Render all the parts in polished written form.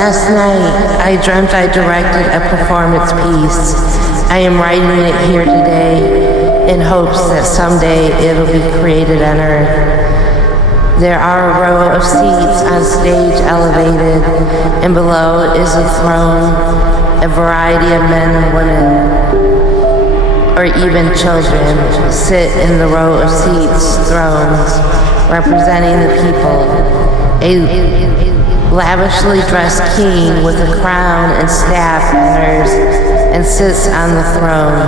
Last night, I dreamt I directed a performance piece. I am writing it here today in hopes that someday it'll be created on Earth. There are a row of seats on stage elevated, and below is a throne, a variety of men and women, or even children, sit in the row of seats, thrones, representing the people. A lavishly dressed king with a crown and staff enters and sits on the throne.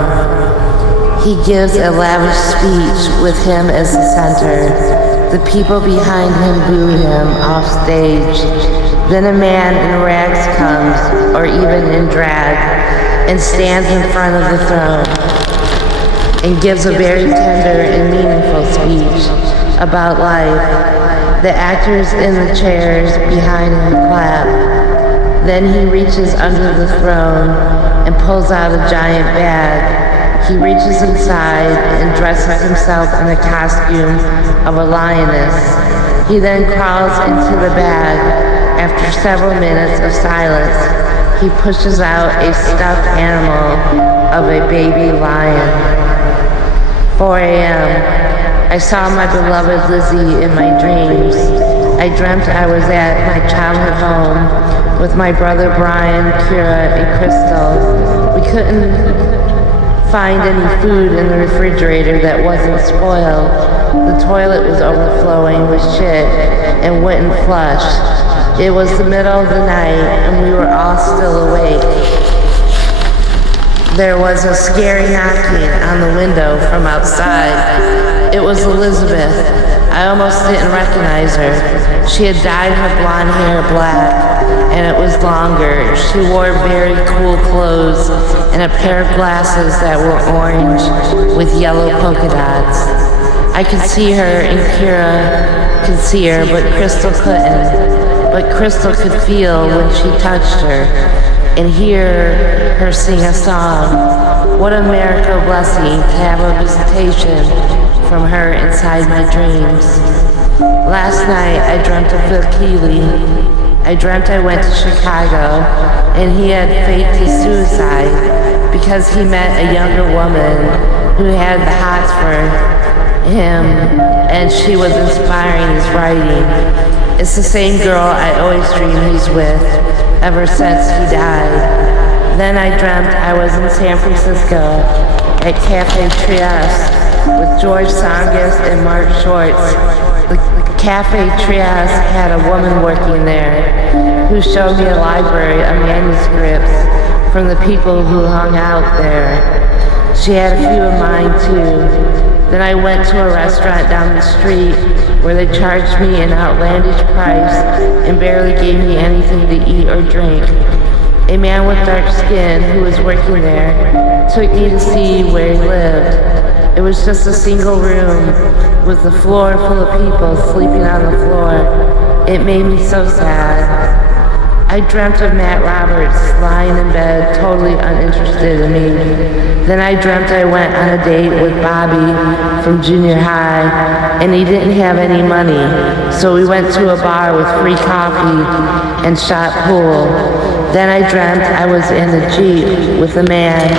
He gives a lavish speech with him as the center. The people behind him boo him off stage. Then a man in rags comes, or even in drag, and stands in front of the throne and gives a very tender and meaningful speech about life. The actors in the chairs behind him clap. Then he reaches under the throne and pulls out a giant bag. He reaches inside and dresses himself in the costume of a lioness. He then crawls into the bag. After several minutes of silence, he pushes out a stuffed animal of a baby lion. 4 a.m. I saw my beloved Lizzie in my dreams. I dreamt I was at my childhood home with my brother Brian, Kira, and Crystal. We couldn't find any food in the refrigerator that wasn't spoiled. The toilet was overflowing with shit and wouldn't flush. It was the middle of the night and we were all still awake. There was a scary knocking on the window from outside. It was Elizabeth. I almost didn't recognize her. She had dyed her blonde hair black, and it was longer. She wore very cool clothes and a pair of glasses that were orange with yellow polka dots. I could see her, and Kira could see her, but Crystal couldn't. But Crystal could feel when she touched her and hear her sing a song. What a miracle blessing to have a visitation from her inside my dreams. Last night I dreamt of Phil Keeley. I dreamt I went to Chicago and he had faked his suicide because he met a younger woman who had the hots for him and she was inspiring his writing. It's the same girl I always dream he's with ever since he died. Then I dreamt I was in San Francisco at Cafe Trieste with George Songus and Mark Schwartz. The Cafe Trieste had a woman working there who showed me a library of manuscripts from the people who hung out there. She had a few of mine too. Then I went to a restaurant down the street where they charged me an outlandish price and barely gave me anything to eat or drink. A man with dark skin who was working there took me to see where he lived. It was just a single room with the floor full of people sleeping on the floor. It made me so sad. I dreamt of Matt Roberts lying in bed, totally uninterested in me. Then I dreamt I went on a date with Bobby from junior high, and he didn't have any money. So we went to a bar with free coffee and shot pool. Then I dreamt I was in a Jeep with a man